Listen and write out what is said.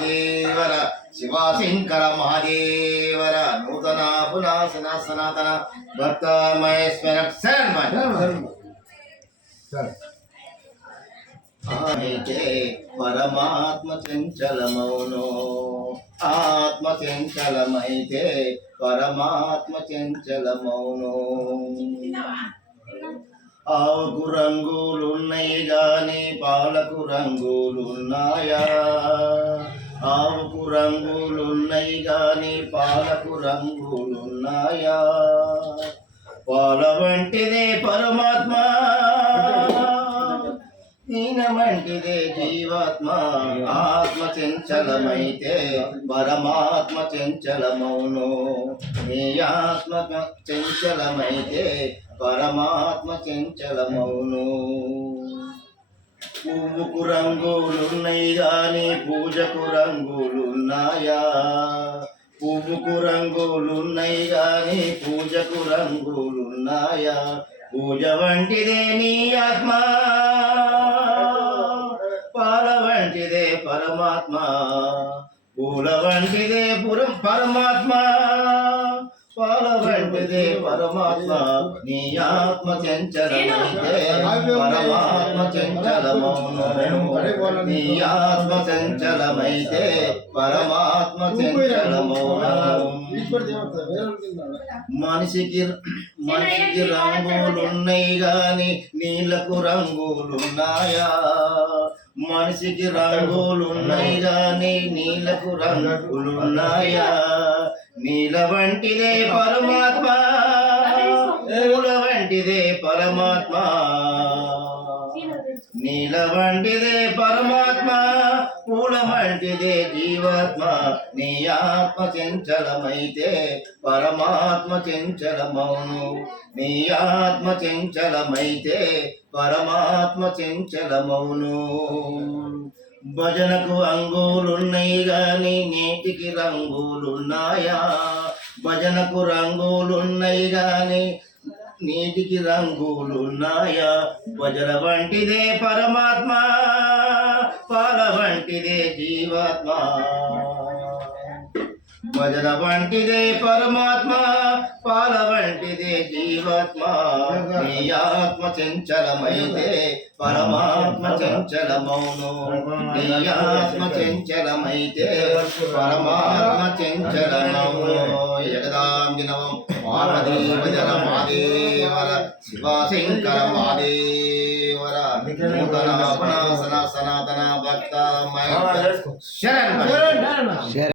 మహాదేవర శివశంకర మహాదేవర నూతన పునాసన సనాతన భక్త మహేశ్వర అయితే పరమాత్మ చంచలమౌను ఆత్మ చంచలమైతే పరమాత్మ చంచలమౌను ఆవుకు రంగులున్నాయి గాని పాలకు రంగులున్నాయా ఆవుకు రంగులున్నాయి గాని పాలకు రంగులున్నాయా పాల వంటిదే పరమాత్మ హీనమంటిదే జీవాత్మ ఆత్మ చంచలమైతే పరమాత్మ చంచలమౌను నీ ఆత్మ చంచలమైతే పరమాత్మ చంచలమౌను పువ్వుకు రంగులున్నాయి గాని పూజకు రంగులున్నాయా పువ్వుకు రంగులున్నాయి గాని పూజకు రంగులున్నాయా పూజ వంటిదే నీ ఆత్మ పాల వంటిదే పరమాత్మ పూల వంటిదే పరమాత్మ పాల వంటిదే పరమాత్మ నీ ఆత్మ చంచలమైతే పరమాత్మ చంచలమౌను నీ ఆత్మ చంచలమైతే పరమాత్మ చంచలమౌను మనిషికి రంగులున్నాయి గాని నీళ్లకు రంగులున్నాయా మనిషికి రంగులున్నాయి గాని నీళ్లకు రంగులున్నాయా నీల వంటిదే పరమాత్మ పూల వంటిదే పరమాత్మ నీల వంటిదే పరమాత్మ పూల వంటిదే జీవాత్మ నీ ఆత్మ చంచలమైతే పరమాత్మ చంచలమౌను నీ ఆత్మ చంచలమైతే పరమాత్మ చంచలమౌను భజనకు అంగులున్నాయి గాని నేటికి రంగులున్నాయా భజనకు రంగులున్నాయి గాని నీటికి రంగులున్నాయా భజన వంటిదే పరమాత్మ పాల వంటిదే జీవాత్మ భజన వంటిదే పరమాత్మ పాల వంటిదే జీవాత్మ నీ ఆత్మ చంచలమైతే పరమాత్మ చంచలమౌను నీ ఆత్మ చంచలమైతే పరమాత్మ చంచలమౌను జగదాంజనవం పార్వతీపజన మహాదేవర శివశంకర మహాదేవర నూతన పునాసన సనాతన భక్త శరణ్